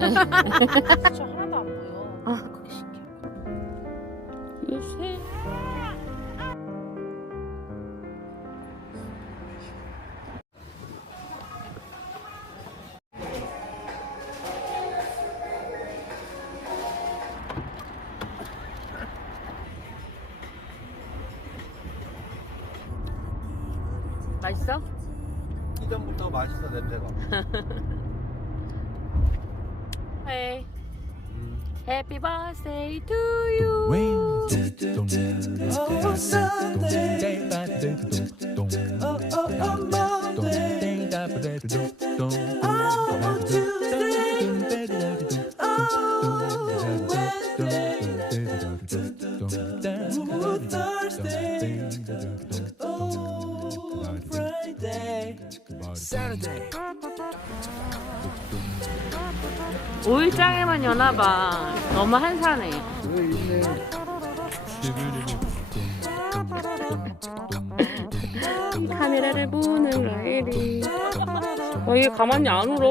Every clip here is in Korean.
진짜 하나도 안 보여. 아 그게 신기해. 요새 맛있어? 이전부터 맛있어 냄새가. birthday. Happy birthday to you. Oh, Sunday. Oh, Monday. Oh, Tuesday. Oh, Wednesday. Oh, Thursday. Oh, Friday. 오일장에만 여나봐. 너무 한산해. 하늘을 보는 라엘이. 어, 이게 가만히 안 울어.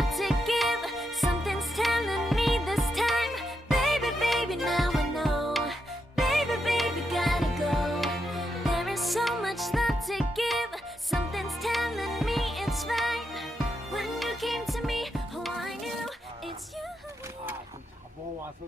My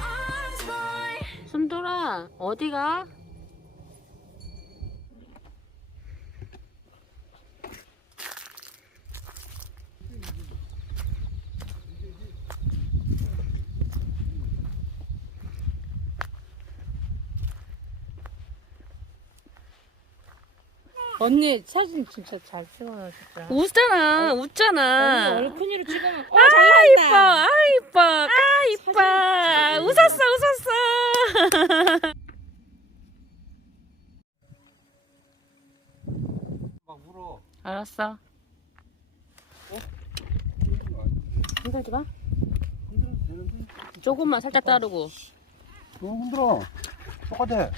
arms, boy. 순돌아, 어디가? 언니 사진 진짜 잘 찍어놔 진짜. 웃잖아, 언니 웃잖아. 얼큰이로 찍으면 어, 아, 잘 이뻐, 나온다. 아, 이뻐, 아, 이뻐. 웃었어, 웃었어. 막 물어. 알았어. 흔들지 마. 흔들어도 되는데. 조금만 살짝 따르고. 너무 흔들어. 똑같아.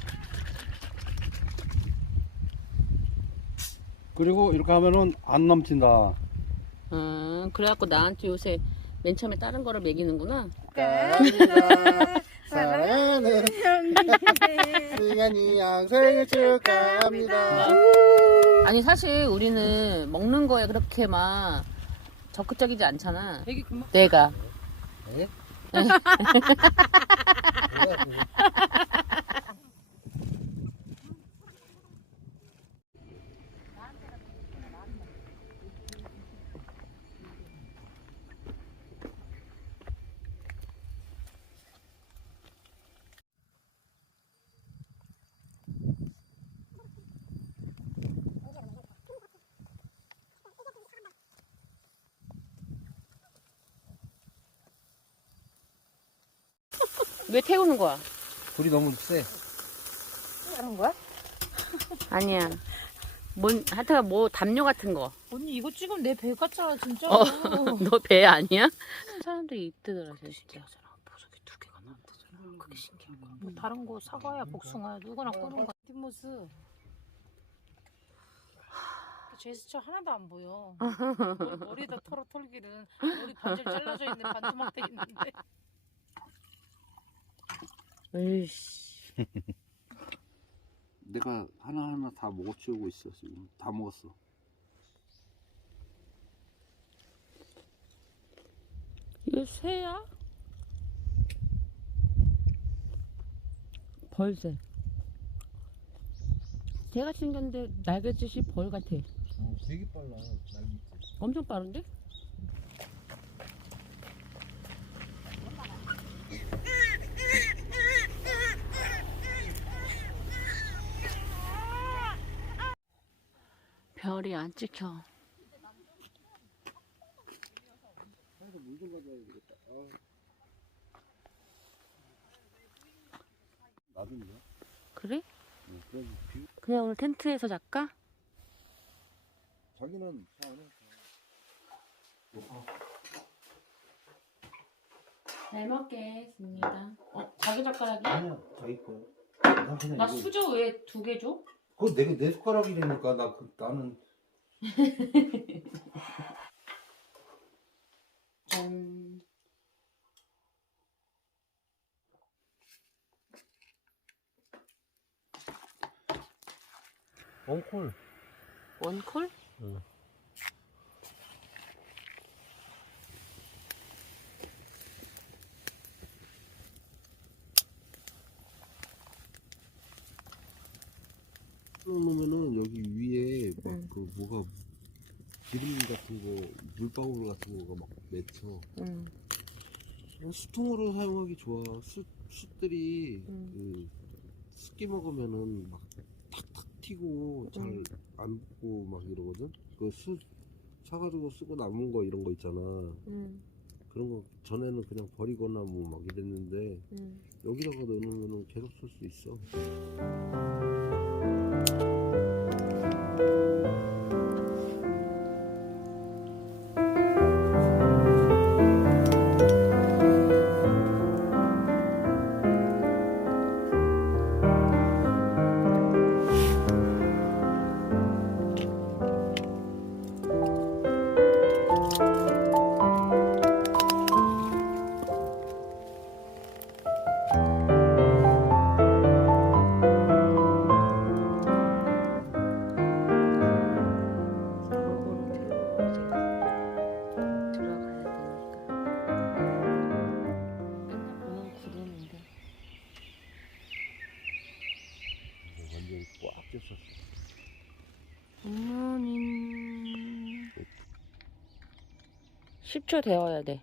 그리고 이렇게 하면은 안 넘친다. 음, 그래갖고 나한테 요새 맨 처음에 다른 거를 먹이는구나. 사랑하는 승현이 양 생일 축하합니다. 아니 사실 우리는 먹는 거에 그렇게 막 적극적이지 않잖아. 되게 금방 내가. 네? 왜 태우는 거야? 불이 너무 세. 하는 거야? 아니야. 뭔, 하여튼 뭐 담요 같은 거. 언니 이거 찍으면 내 배 같잖아 진짜. 어. 너 배 아니야? 사람들이 있더라, 진짜. 보석이 두 개가 나온다잖아. 그게 신기한 거야. 뭐 다른 거 사과야 복숭아야 누구나 꾸는 거야. 뒷모습. 제스처 하나도 안 보여. 머리- 머리에다 털어 털기는 머리 반절 잘라져 있는 반토막 돼 있는데. 에이씨. 내가 하나하나 다 먹어치우고 있어 지금. 다 먹었어. 이거 새야? 벌새. 새같이 생겼는데 날개짓이 벌 같아. 어, 되게 빨라. 날개. 엄청 빠른데? 별이 안 찍혀. 그래? 그냥 오늘 텐트에서 잘까? 자기는. 잘 먹겠습니다. 어, 자기 젓가락이? 아니야, 자기 거야. 나 수저 왜 두 개 줘? 그거 내가 내 숟가락이라니까 나 그, 나는 짠. 원콜. 원콜? 응. 놓으면은 여기 위에 막 응. 그 뭐가 기름 같은 거 물방울 같은 거가 막 맺혀. 응. 그냥 수통으로 사용하기 좋아. 숯 숯들이 응. 그 습기 먹으면은 막 탁탁 튀고 잘 응. 안 붙고 막 이러거든. 그 숯 사가지고 쓰고 남은 거 이런 거 있잖아. 응. 그런 거 전에는 그냥 버리거나 뭐 막 이랬는데 응. 여기다가 넣어놓으면 계속 쓸 수 있어. 10초 데워야 돼.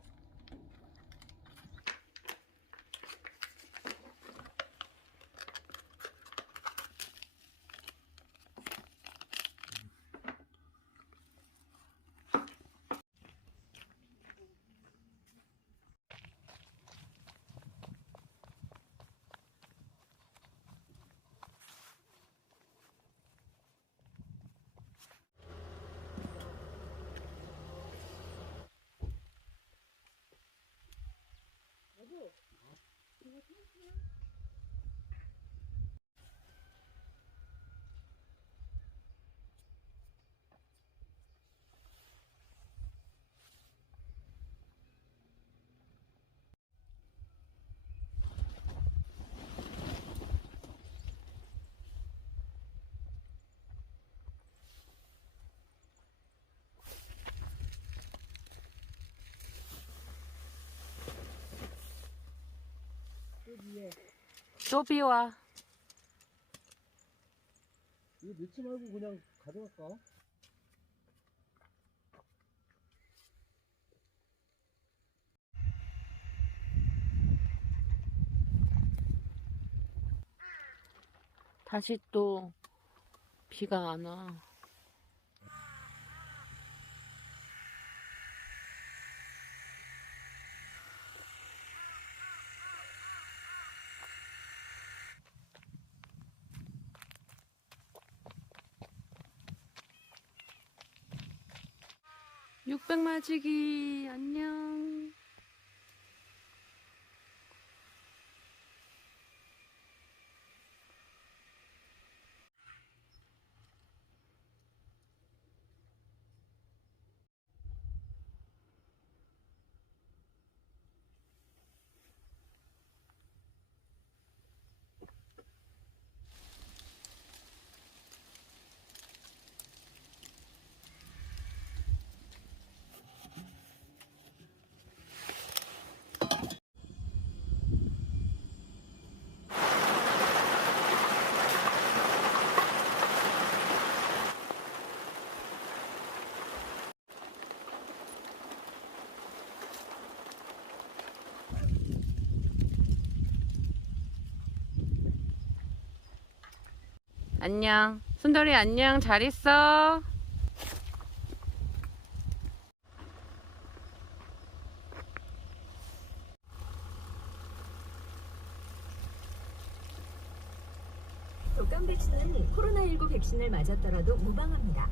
또 비와. 이거 넣지 말고 그냥 가져갈까? 다시 또 비가 안 와. 600 맞이기 안녕. 안녕. 순돌이 안녕. 잘 있어. 독감 백신은 코로나19 백신을 맞았더라도 무방합니다.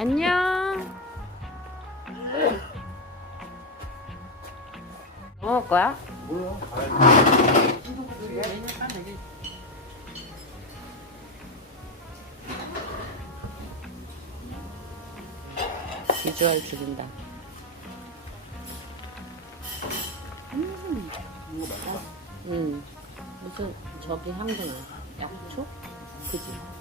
안녕. 뭐 먹을 거야? 비주얼 죽인다. 음, 무슨 저기 향도 나. 약초? 그지?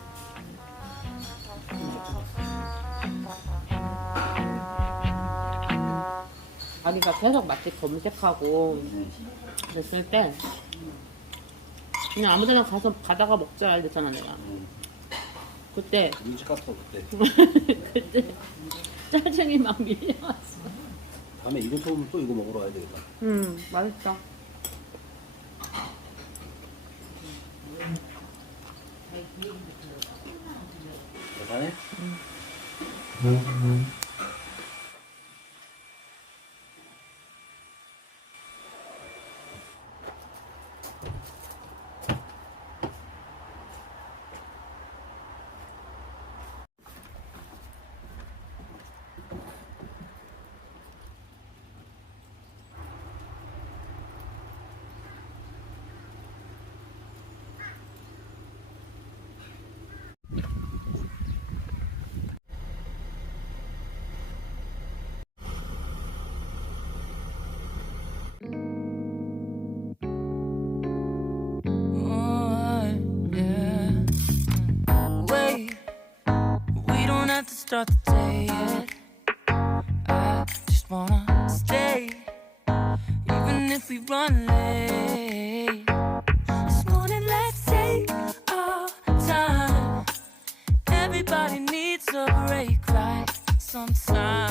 자기가 계속 맛집 검색하고 그랬을 때 그냥 아무 데나 가서 가다가 먹자 이랬잖아 내가. 그때. 일찍 갔어 그때. 그때 짜증이 막 밀려왔어. 다음에 이거 처음 또 이거 먹으러 와야 되겠다. 음 맛있다. 대단해? yeah. Start the day yet. I just wanna stay, even if we run late. This morning, let's take our time. Everybody needs a break, right? Sometime.